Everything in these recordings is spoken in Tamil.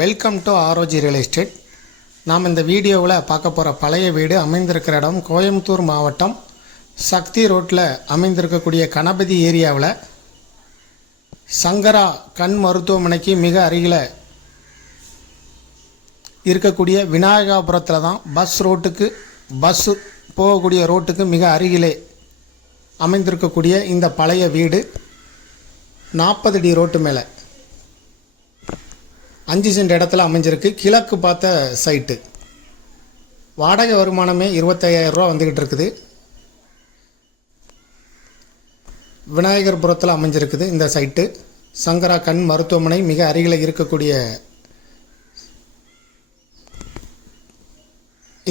Welcome to ஆரோஜி real estate. நாம் இந்த வீடியோவில் பார்க்க போகிற பழைய வீடு அமைந்திருக்கிற இடம் கோயம்புத்தூர் மாவட்டம் சக்தி ரோட்டில் அமைந்திருக்கக்கூடிய கணபதி ஏரியாவில் சங்கரா கண் மருத்துவமனைக்கு மிக அருகில் இருக்கக்கூடிய விநாயகாபுரத்தில் தான் பஸ் போகக்கூடிய ரோட்டுக்கு மிக அருகிலே அமைந்திருக்கக்கூடிய இந்த பழைய வீடு 40 அடி ரோட்டு மேலே 5 சென்ட் இடத்துல அமைஞ்சிருக்கு. கிழக்கு பார்த்த சைட்டு. வாடகை வருமானமே 25,000 ரூபா வந்துக்கிட்டு இருக்குது. விநாயகர்புரத்தில் அமைஞ்சிருக்குது இந்த சைட்டு. சங்கரா கண் மருத்துவமனை மிக அருகில் இருக்கக்கூடிய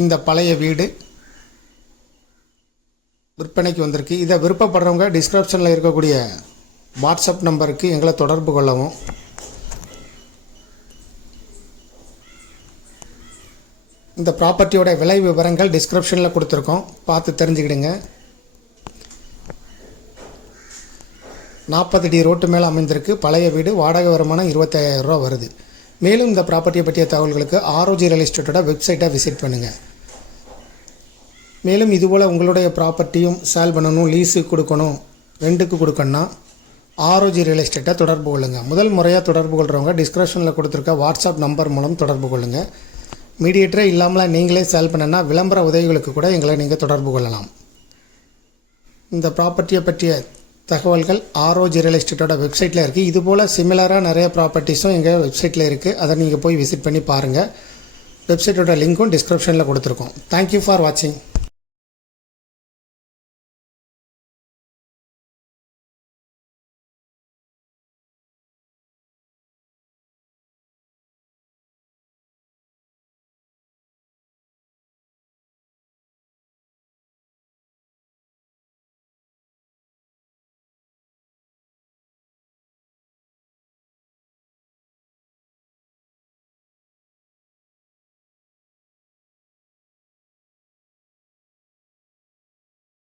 இந்த பழைய வீடு விற்பனைக்கு வந்திருக்கு. இதை விருப்பப்படுறவங்க டிஸ்கிரிப்ஷனில் இருக்கக்கூடிய வாட்ஸ்அப் நம்பருக்கு எங்களை தொடர்பு கொள்ளவும். இந்த ப்ராப்பர்ட்டியோட விலை விவரங்கள் டிஸ்கிரிப்ஷனில் கொடுத்துருக்கோம், பார்த்து தெரிஞ்சுக்கிடுங்க. 40 அடி ரோட்டு மேலே அமைந்திருக்கு பழைய வீடு. வாடகை வருமானம் 25,000 ரூபா வருது. மேலும் இந்த ப்ராப்பர்ட்டியை பற்றிய தகவல்களுக்கு ஆரோஜி ரியல் எஸ்டேட்டோட வெப்சைட்டை விசிட் பண்ணுங்கள். மேலும் இதுபோல் உங்களுடைய ப்ராப்பர்ட்டியும் சேல் பண்ணணும், லீஸுக்கு கொடுக்கணும், ரெண்டுக்கு கொடுக்கணுன்னா ஆரோஜி ரியல் எஸ்டேட்டை தொடர்பு கொள்ளுங்கள். முதல் முறையாக தொடர்பு கொள்கிறவங்க டிஸ்கிரிப்ஷனில் கொடுத்துருக்க வாட்ஸ்அப் நம்பர் மூலம் தொடர்பு கொள்ளுங்கள். மீடியேட்டரே இல்லாமல் நீங்களே சேல் பண்ணனா விளம்பர உதவிகளுக்கு கூட எங்களை நீங்கள் தொடர்பு கொள்ளலாம். இந்த ப்ராப்பர்ட்டியை பற்றிய தகவல்கள் ஆரோஜி ரியல் எஸ்டேட்டோட வெப்சைட்டில் இருக்குது. இதுபோல் சிமிலராக நிறைய ப்ராப்பர்ட்டிஸும் எங்கள் வெப்சைட்டில் இருக்குது. அதை நீங்கள் போய் விசிட் பண்ணி பாருங்கள். வெப்சைட்டோட லிங்க்கும் டிஸ்கிரிப்ஷனில் கொடுத்துருக்கோம். தேங்க்யூ ஃபார் வாட்சிங்.